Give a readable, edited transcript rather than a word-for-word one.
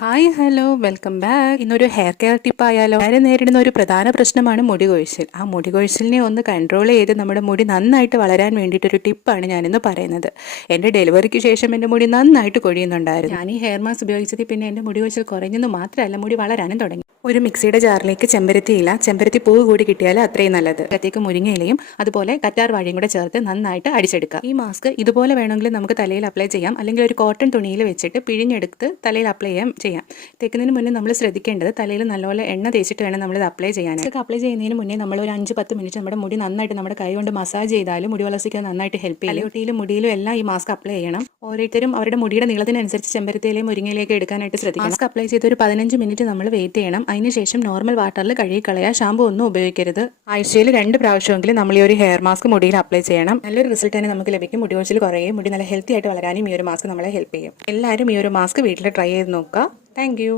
Hi hello welcome back. ഇന്നൊരു hair care tip ആയാലോ. വളരെ നേരിടുന്ന ഒരു പ്രധാന പ്രശ്നമാണ് മുടി കൊഴിച്ചിൽ. ആ മുടി കൊഴിച്ചിലിനെ ഒന്ന് കൺട്രോൾ ചെയ്ത് നമ്മുടെ മുടി നന്നായിട്ട് വളരാൻ വേണ്ടിയിട്ടൊരു ടിപ്പാണ് ഞാനിന്ന് പറയുന്നത്. എൻ്റെ ഡെലിവറിക്ക് ശേഷം എൻ്റെ മുടി നന്നായിട്ട് കൊഴിയുന്നുണ്ടായിരുന്നു. ഞാൻ ഈ ഹെയർ മാസ്ക് ഉപയോഗിച്ചത് പിന്നെ എൻ്റെ മുടി കൊഴിച്ചിൽ കുറഞ്ഞെന്ന് മാത്രമല്ല, മുടി വളരാനും തുടങ്ങി. ഒരു മിക്സിയുടെ ജാറിലേക്ക് ചെമ്പരത്തി പൂവ് കൂടി കിട്ടിയാൽ അത്രയും നല്ലത്. അകത്തേക്ക് മുരിങ്ങയിലയും അതുപോലെ കറ്റാർ വാഴയും കൂടെ ചേർത്ത് നന്നായിട്ട് അടിച്ചെടുക്കുക. ഈ മാസ്ക് ഇതുപോലെ വേണമെങ്കിൽ നമുക്ക് തലയിൽ അപ്ലൈ ചെയ്യാം, അല്ലെങ്കിൽ ഒരു കോട്ടൺ തുണിയിൽ വെച്ചിട്ട് പിഴിഞ്ഞെടുത്ത് തലയിൽ അപ്ലൈ ചെയ്യാം. തേക്കുന്നതിന് മുന്നേ നമ്മൾ ശ്രദ്ധിക്കേണ്ടത് തലയിൽ നല്ലപോലെ എണ്ണ തേച്ചിട്ട് വേണം നമ്മളിത് അപ്ലൈ ചെയ്യാൻ. ഇതൊക്കെ അപ്ലൈ ചെയ്യുന്നതിന് മുന്നേ നമ്മൾ ഒരു 5-10 മിനിറ്റ് നമ്മുടെ മുടി നന്നായിട്ട് നമ്മുടെ കൈ കൊണ്ട് മസാജ് ചെയ്താലും മുടി വളർച്ചയ്ക്ക് നന്നായിട്ട് ഹെൽപ്പ് ചെയ്യും. തലയോട്ടിയിലും മുടിയിലും എല്ലാം ഈ മാസ്ക് അപ്ലൈ ചെയ്യണം. ഓരോരുത്തരും അവരുടെ മുടിയുടെ നീളത്തിനനുസരിച്ച് ചെമ്പരത്തിയിലെയും മുരിങ്ങയിലേക്ക് എടുക്കാനായിട്ട് ശ്രദ്ധിക്കണം. മാസ്ക് അപ്ലൈ ചെയ്ത് ഒരു 15 മിനിറ്റ് നമ്മൾ വെയിറ്റ് ചെയ്യണം. അതിനുശേഷം നോർമൽ വാട്ടറിൽ കഴുകി കളയുക. ഷാമ്പു ഒന്നും ഉപയോഗിക്കരുത്. ആഴ്ചയിൽ 2 പ്രാവശ്യമെങ്കിലും നമ്മൾ ഈ ഒരു ഹെയർ മാസ്ക് മുടിയിൽ അപ്ലൈ ചെയ്യണം. നല്ലൊരു റിസൾട്ട് തന്നെ നമുക്ക് ലഭിക്കും. മുടി കൊഴിച്ചിൽ കുറയും. മുടി നല്ല ഹെൽത്തി ആയിട്ട് വളരാനും ഈ ഒരു മാസ്ക് നമ്മളെ ഹെൽപ്പ് ചെയ്യും. എല്ലാവരും ഈ ഒരു മാസ്ക് വീട്ടിൽ ട്രൈ ചെയ്ത് നോക്കുക. Thank you.